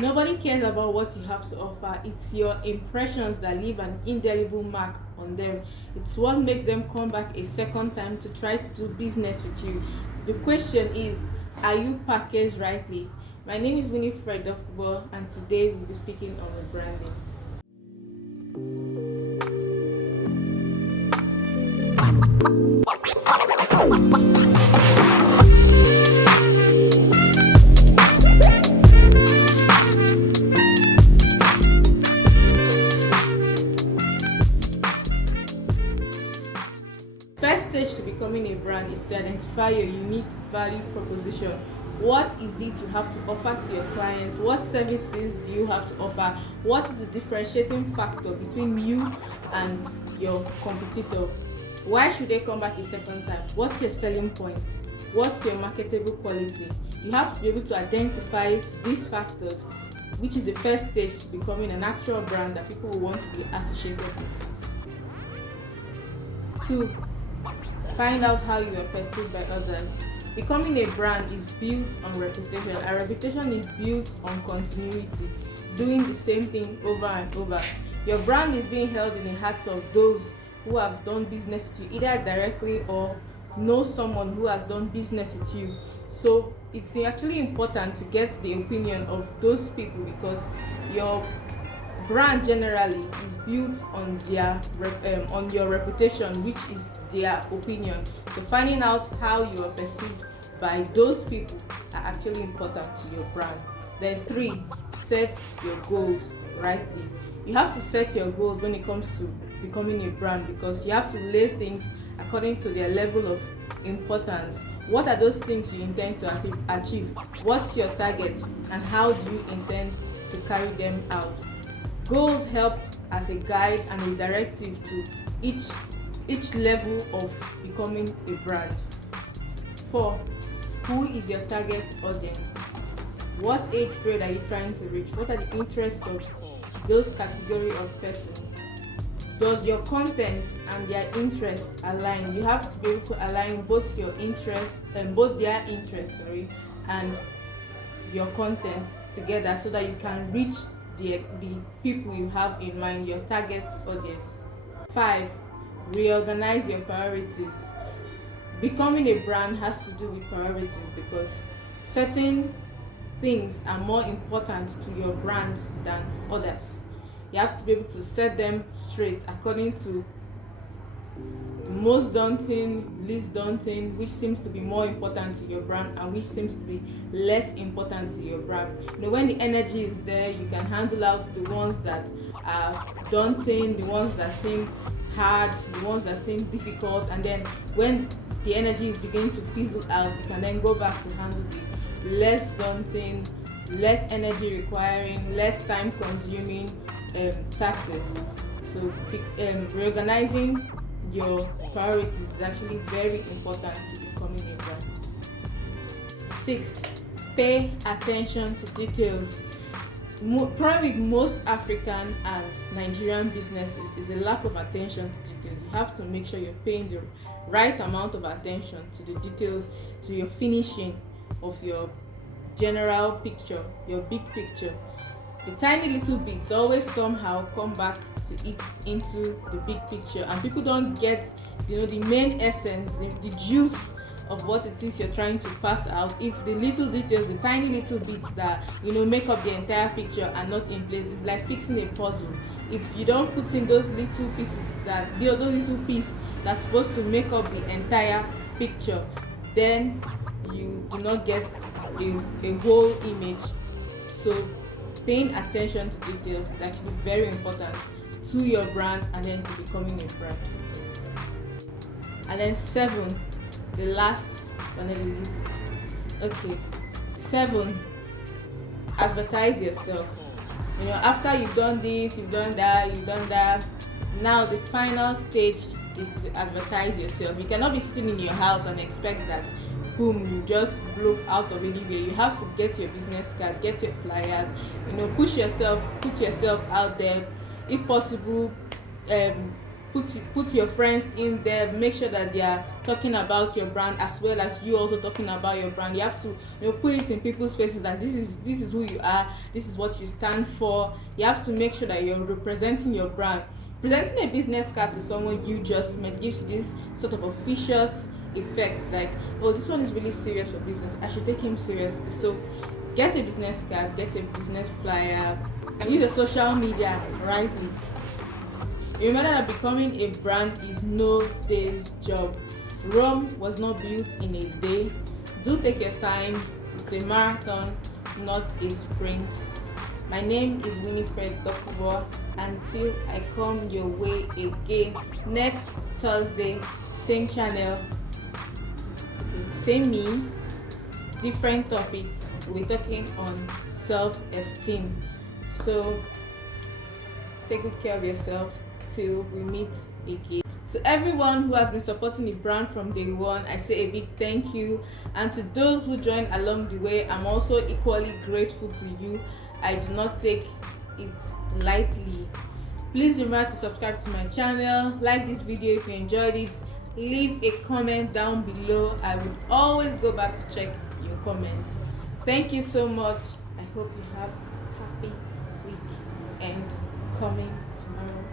Nobody cares about what you have to offer. It's your impressions that leave an indelible mark on them. It's what makes them come back a second time to try to do business with you. The question is, are you packaged rightly? My name is Winifred Dokubo, and today we'll be speaking on rebranding. First stage to becoming a brand is to identify your unique value proposition. What is it you have to offer to your clients? What services do you have to offer? What is the differentiating factor between you and your competitor? Why should they come back a second time? What's your selling point? What's your marketable quality? You have to be able to identify these factors, which is the first stage to becoming an actual brand that people will want to be associated with. 2. Find out how you are perceived by others. Becoming a brand is built on reputation. A reputation is built on continuity, doing the same thing over and over. Your brand is being held in the hearts of those who have done business with you, either directly or know someone who has done business with you. So it's actually important to get the opinion of those people, because your brand generally is built on their on your reputation, which is their opinion. So finding out how you are perceived by those people are actually important to your brand. Then 3, set your goals rightly. You have to set your goals when it comes to becoming a brand, because you have to lay things according to their level of importance. What are those things you intend to achieve? What's your target, and how do you intend to carry them out? Goals help as a guide and a directive to each level of becoming a brand. 4. Who is your target audience? What age grade are you trying to reach? What are the interests of those category of persons? Does your content and their interests align? You have to be able to align both your interest and both their interests, and your content together, so that you can reach the people you have in mind, your target audience. 5. Reorganize your priorities. Becoming a brand has to do with priorities, because certain things are more important to your brand than others. You have to be able to set them straight according to most daunting, least daunting, which seems to be more important to your brand and which seems to be less important to your brand. When the energy is there, you can handle out the ones that are daunting, the ones that seem hard, the ones that seem difficult, and then when the energy is beginning to fizzle out, you can then go back to handle the less daunting, less energy requiring, less time consuming taxes. So reorganizing your priorities is actually very important to becoming a brand. 6. Pay attention to details. Probably most African and Nigerian businesses is a lack of attention to details. You have to make sure you're paying the right amount of attention to the details, to your finishing of your general picture, your big picture. The tiny little bits always somehow come back to eat into the big picture, and people don't get the main essence, the juice of what it is you're trying to pass out if the little details, the tiny little bits that make up the entire picture are not in place. It's like fixing a puzzle. If you don't put in those little pieces, those little piece that's supposed to make up the entire picture, then you do not get a whole image. So paying attention to details is actually very important to your brand and then to becoming a brand. And then 7, the last but not the least. Okay, 7, advertise yourself. After you've done this, you've done that, now the final stage is to advertise yourself. You cannot be sitting in your house and expect that boom, you just blow out of anywhere. You have to get your business card, get your flyers, push yourself, put yourself out there. If possible, put your friends in there, make sure that they are talking about your brand as well as you also talking about your brand. You have to, put it in people's faces that this is who you are, this is what you stand for. You have to make sure that you're representing your brand. Presenting a business card to someone you just met gives you this sort of officious effect, like, oh, this one is really serious for business, I should take him seriously. So get a business card, get a business flyer, and use a social media rightly. Remember that becoming a brand is no day's job. Rome was not built in a day. Do take your time. It's a marathon, not a sprint. My name is Winifred Dokubo. Until I come your way again next Thursday, same channel, same me, different topic. We're talking on self-esteem. So take good care of yourselves till we meet again. To everyone who has been supporting the brand from day one, I say a big thank you. And to those who joined along the way, I'm also equally grateful to you. I do not take it lightly. Please remember to subscribe to my channel, like this video if you enjoyed it, leave a comment down below. I will always go back to check your comments. Thank you so much. I hope you have a happy weekend coming tomorrow.